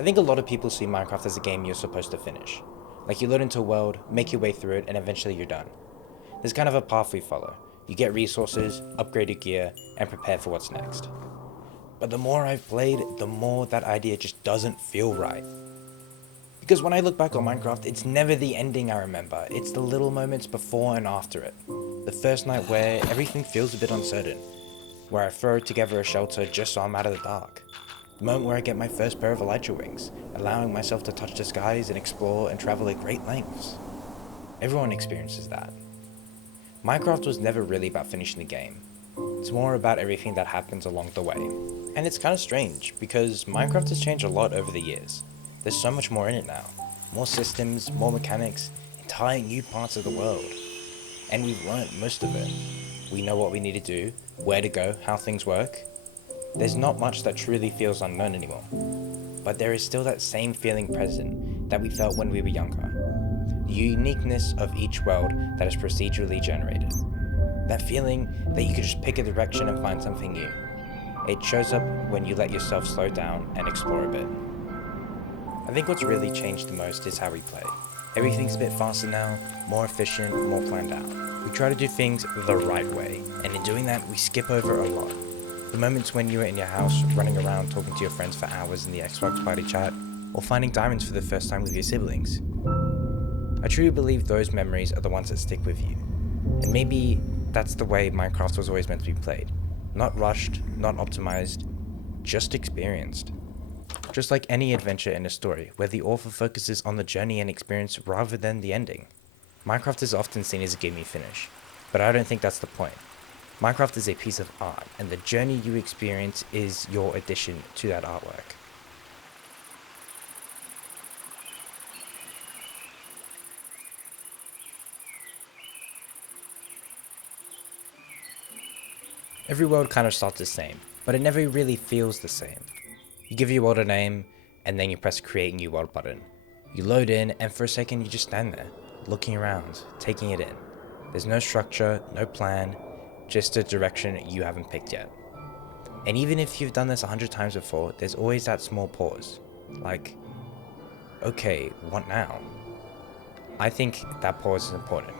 I think a lot of people see Minecraft as a game you're supposed to finish. Like you load into a world, make your way through it, and eventually you're done. There's kind of a path we follow. You get resources, upgrade your gear, and prepare for what's next. But the more I've played, the more that idea just doesn't feel right. Because when I look back on Minecraft, it's never the ending I remember, it's the little moments before and after it. The first night where everything feels a bit uncertain, where I throw together a shelter just so I'm out of the dark. The moment where I get my first pair of elytra wings, allowing myself to touch the skies and explore and travel at great lengths. Everyone experiences that. Minecraft was never really about finishing the game. It's more about everything that happens along the way. And it's kind of strange, because Minecraft has changed a lot over the years. There's so much more in it now. More systems, more mechanics, entire new parts of the world. And we've learnt most of it. We know what we need to do, where to go, how things work. There's not much that truly feels unknown anymore. But there is still that same feeling present that we felt when we were younger. The uniqueness of each world that is procedurally generated. That feeling that you could just pick a direction and find something new. It shows up when you let yourself slow down and explore a bit. I think what's really changed the most is how we play. Everything's a bit faster now, more efficient, more planned out. We try to do things the right way, and in doing that, we skip over a lot. The moments when you were in your house, running around talking to your friends for hours in the Xbox party chat, or finding diamonds for the first time with your siblings. I truly believe those memories are the ones that stick with you. And maybe that's the way Minecraft was always meant to be played. Not rushed, not optimized, just experienced. Just like any adventure in a story, where the author focuses on the journey and experience rather than the ending. Minecraft is often seen as a gimme finish, but I don't think that's the point. Minecraft is a piece of art, and the journey you experience is your addition to that artwork. Every world kind of starts the same, but it never really feels the same. You give your world a name, and then you press create new world button. You load in, and for a second you just stand there, looking around, taking it in. There's no structure, no plan, just a direction you haven't picked yet. And even if you've done this 100 times before, there's always that small pause. Like, okay, what now? I think that pause is important,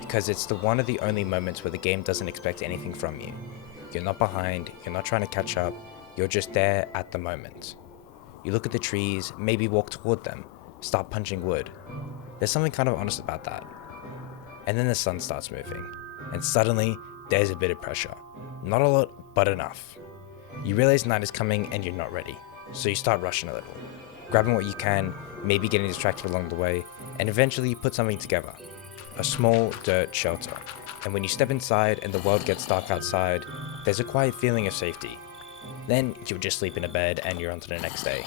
because it's the one of the only moments where the game doesn't expect anything from you. You're not behind, you're not trying to catch up, you're just there at the moment. You look at the trees, maybe walk toward them, start punching wood. There's something kind of honest about that. And then the sun starts moving, and suddenly there's a bit of pressure. Not a lot, but enough. You realize night is coming and you're not ready, so you start rushing a little, grabbing what you can, maybe getting distracted along the way, and eventually you put something together. A small dirt shelter. And when you step inside and the world gets dark outside, there's a quiet feeling of safety. Then you'll just sleep in a bed and you're on to the next day.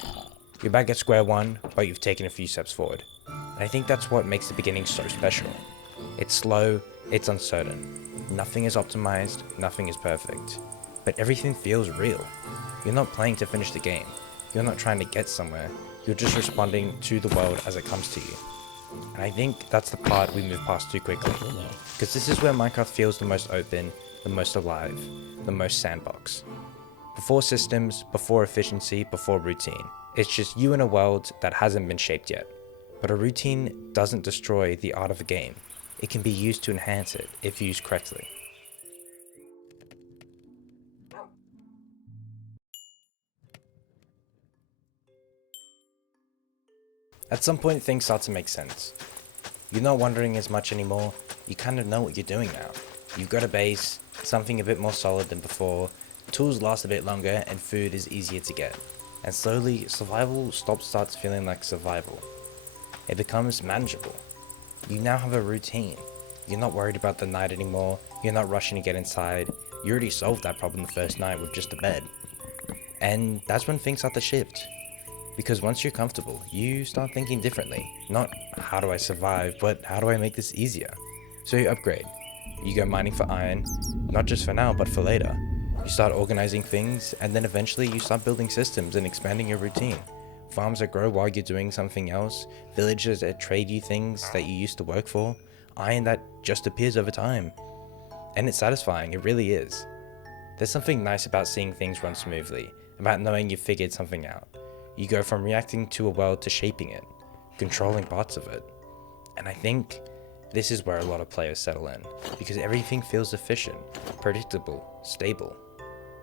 You're back at square one, but you've taken a few steps forward. And I think that's what makes the beginning so special. It's slow, it's uncertain. Nothing is optimized, nothing is perfect. But everything feels real. You're not playing to finish the game. You're not trying to get somewhere. You're just responding to the world as it comes to you. And I think that's the part we move past too quickly. Because this is where Minecraft feels the most open, the most alive, the most sandbox. Before systems, before efficiency, before routine. It's just you in a world that hasn't been shaped yet. But a routine doesn't destroy the art of a game. It can be used to enhance it if used correctly. At some point things start to make sense. You're not wondering as much anymore, you kind of know what you're doing now. You've got a base, something a bit more solid than before, tools last a bit longer, and food is easier to get. And slowly, survival starts feeling like survival. It becomes manageable. You now have a routine. You're not worried about the night anymore, you're not rushing to get inside, you already solved that problem the first night with just a bed. And that's when things start to shift. Because once you're comfortable, you start thinking differently. Not how do I survive, but how do I make this easier? So you upgrade. You go mining for iron, not just for now, but for later. You start organizing things, and then eventually you start building systems and expanding your routine. Farms that grow while you're doing something else, villages that trade you things that you used to work for, iron that just appears over time. And it's satisfying, it really is. There's something nice about seeing things run smoothly, about knowing you've figured something out. You go from reacting to a world to shaping it, controlling parts of it. And I think this is where a lot of players settle in, because everything feels efficient, predictable, stable.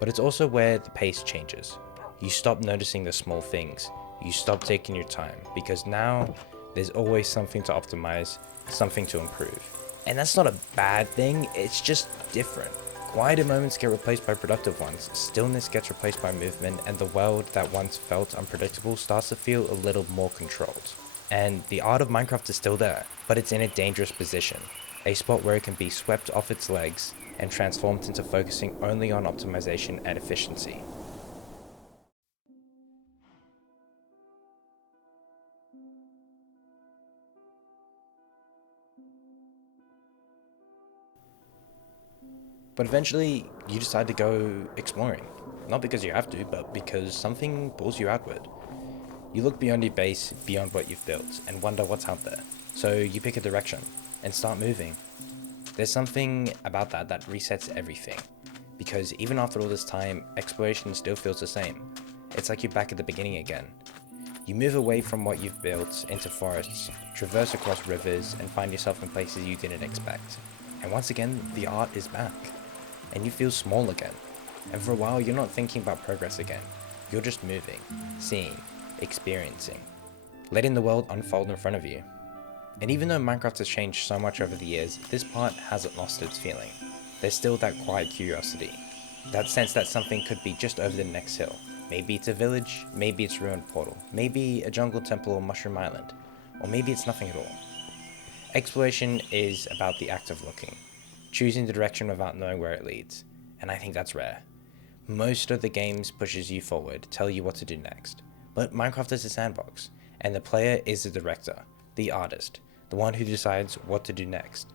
But it's also where the pace changes. You stop noticing the small things, you stop taking your time, because now there's always something to optimize, something to improve. And that's not a bad thing, it's just different. Quieter moments get replaced by productive ones, stillness gets replaced by movement, and the world that once felt unpredictable starts to feel a little more controlled. And the art of Minecraft is still there, but it's in a dangerous position, a spot where it can be swept off its legs and transformed into focusing only on optimization and efficiency. But eventually, you decide to go exploring. Not because you have to, but because something pulls you outward. You look beyond your base, beyond what you've built, and wonder what's out there. So you pick a direction, and start moving. There's something about that resets everything. Because even after all this time, exploration still feels the same. It's like you're back at the beginning again. You move away from what you've built into forests, traverse across rivers, and find yourself in places you didn't expect. And once again, the art is back. And you feel small again. And for a while, you're not thinking about progress again. You're just moving, seeing, experiencing, letting the world unfold in front of you. And even though Minecraft has changed so much over the years, this part hasn't lost its feeling. There's still that quiet curiosity, that sense that something could be just over the next hill. Maybe it's a village, maybe it's a ruined portal, maybe a jungle temple or mushroom island, or maybe it's nothing at all. Exploration is about the act of looking, choosing the direction without knowing where it leads, and I think that's rare. Most of the games pushes you forward, tell you what to do next, but Minecraft is a sandbox, and the player is the director, the artist, the one who decides what to do next.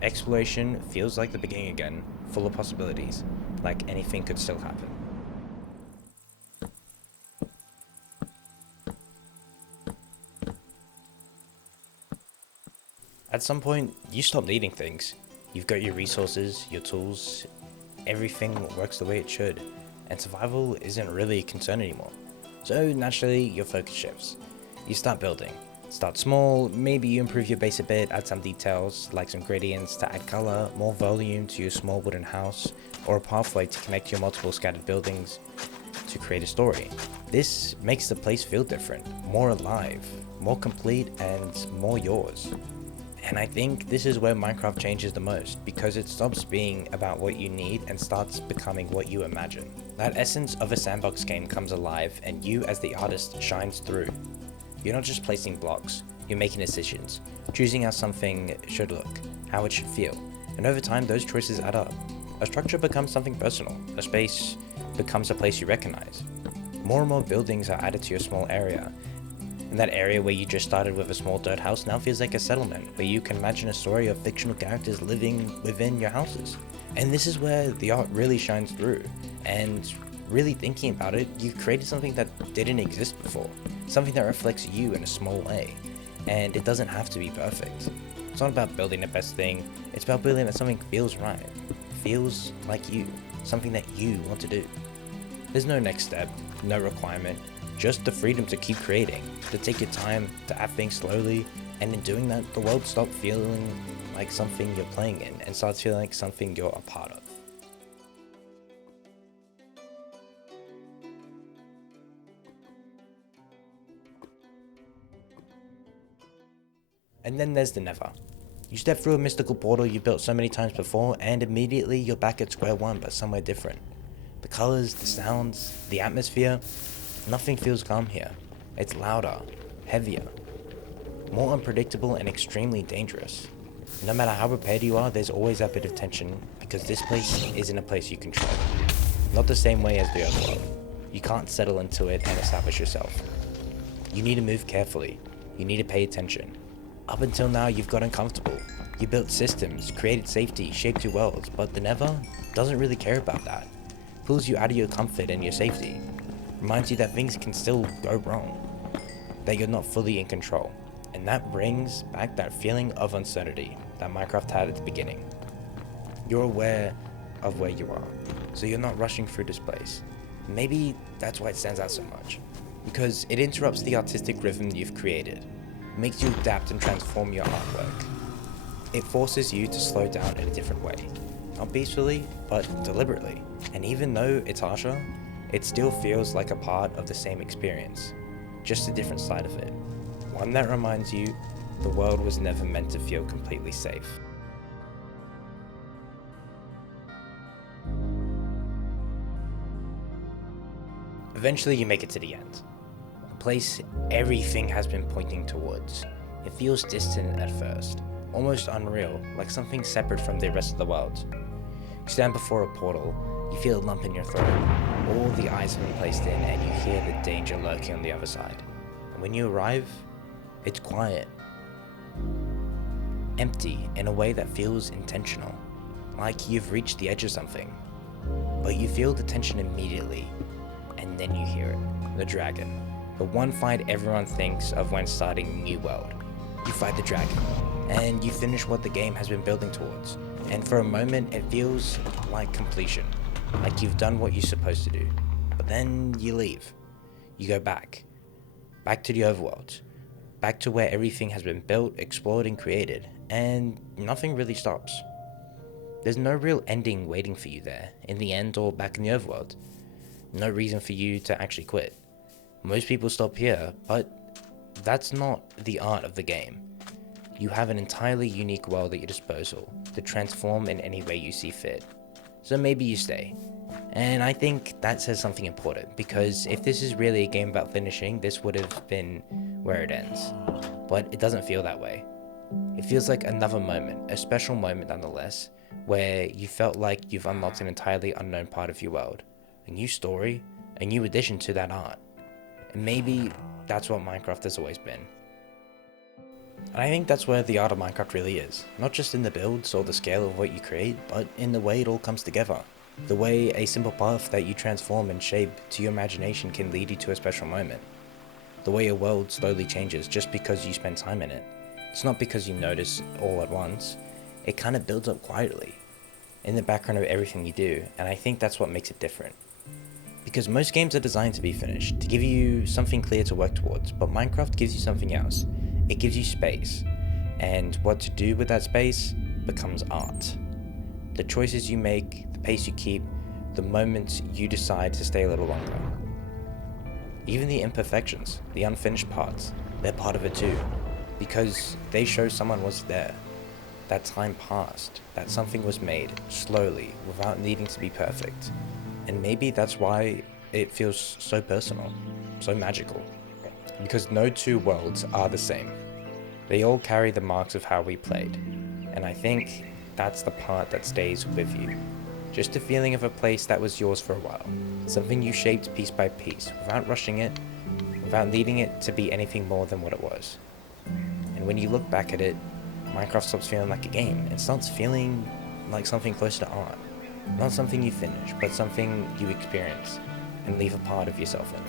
Exploration feels like the beginning again, full of possibilities, like anything could still happen. At some point, you stop needing things. You've got your resources, your tools, everything works the way it should, and survival isn't really a concern anymore. So naturally, your focus shifts. You start building. Start small, maybe you improve your base a bit, add some details, like some gradients to add color, more volume to your small wooden house, or a pathway to connect your multiple scattered buildings to create a story. This makes the place feel different, more alive, more complete, and more yours. And I think this is where Minecraft changes the most, because it stops being about what you need and starts becoming what you imagine. That essence of a sandbox game comes alive, and you as the artist shines through. You're not just placing blocks, you're making decisions, choosing how something should look, how it should feel, and over time those choices add up. A structure becomes something personal, a space becomes a place you recognize. More and more buildings are added to your small area, and that area where you just started with a small dirt house now feels like a settlement, where you can imagine a story of fictional characters living within your houses. And this is where the art really shines through, and really thinking about it, you've created something that didn't exist before. Something that reflects you in a small way, and it doesn't have to be perfect. It's not about building the best thing, it's about building that something feels right, feels like you, something that you want to do. There's no next step, no requirement, just the freedom to keep creating, to take your time, to add things slowly, and in doing that, the world stops feeling like something you're playing in and starts feeling like something you're a part of. And then there's the never. You step through a mystical portal you built so many times before, and immediately you're back at square one, but somewhere different. The colors, the sounds, the atmosphere, nothing feels calm here. It's louder, heavier, more unpredictable, and extremely dangerous. No matter how prepared you are, there's always that bit of tension, because this place isn't a place you control. Not the same way as the Earth world. You can't settle into it and establish yourself. You need to move carefully. You need to pay attention. Up until now, you've gotten comfortable. You built systems, created safety, shaped your world, but the Never doesn't really care about that. Pulls you out of your comfort and your safety. Reminds you that things can still go wrong. That you're not fully in control. And that brings back that feeling of uncertainty that Minecraft had at the beginning. You're aware of where you are, so you're not rushing through this place. Maybe that's why it stands out so much. because it interrupts the artistic rhythm you've created, makes you adapt and transform your artwork. It forces you to slow down in a different way, not peacefully, but deliberately. And even though it's harsher, it still feels like a part of the same experience, just a different side of it. One that reminds you the world was never meant to feel completely safe. Eventually you make it to the end. A place everything has been pointing towards. It feels distant at first, almost unreal, like something separate from the rest of the world. You stand before a portal, you feel a lump in your throat, all the eyes have been placed in and you hear the danger lurking on the other side. And when you arrive, it's quiet. Empty in a way that feels intentional, like you've reached the edge of something. But you feel the tension immediately, and then you hear it, the dragon. The one fight everyone thinks of when starting a new world. You fight the dragon, and you finish what the game has been building towards. And for a moment, it feels like completion, like you've done what you're supposed to do. But then you leave. You go back to the overworld, back to where everything has been built, explored, and created, and nothing really stops. There's no real ending waiting for you there, in the end or back in the overworld. No reason for you to actually quit. Most people stop here, but that's not the art of the game. You have an entirely unique world at your disposal to transform in any way you see fit. So maybe you stay. And I think that says something important, because if this is really a game about finishing, this would have been where it ends. But it doesn't feel that way. It feels like another moment, a special moment nonetheless, where you felt like you've unlocked an entirely unknown part of your world. A new story, a new addition to that art. And maybe that's what Minecraft has always been. And I think that's where the art of Minecraft really is. Not just in the builds or the scale of what you create, but in the way it all comes together. The way a simple path that you transform and shape to your imagination can lead you to a special moment. The way your world slowly changes just because you spend time in it. It's not because you notice all at once. It kind of builds up quietly, in the background of everything you do, and I think that's what makes it different. Because most games are designed to be finished, to give you something clear to work towards, but Minecraft gives you something else. It gives you space, and what to do with that space becomes art. The choices you make, the pace you keep, the moments you decide to stay a little longer. Even the imperfections, the unfinished parts, they're part of it too, because they show someone was there, that time passed, that something was made, slowly, without needing to be perfect. And maybe that's why it feels so personal, so magical. Because no two worlds are the same. They all carry the marks of how we played. And I think that's the part that stays with you. Just a feeling of a place that was yours for a while. Something you shaped piece by piece, without rushing it, without needing it to be anything more than what it was. And when you look back at it, Minecraft stops feeling like a game and starts feeling like something close to art. Not something you finish, but something you experience and leave a part of yourself in.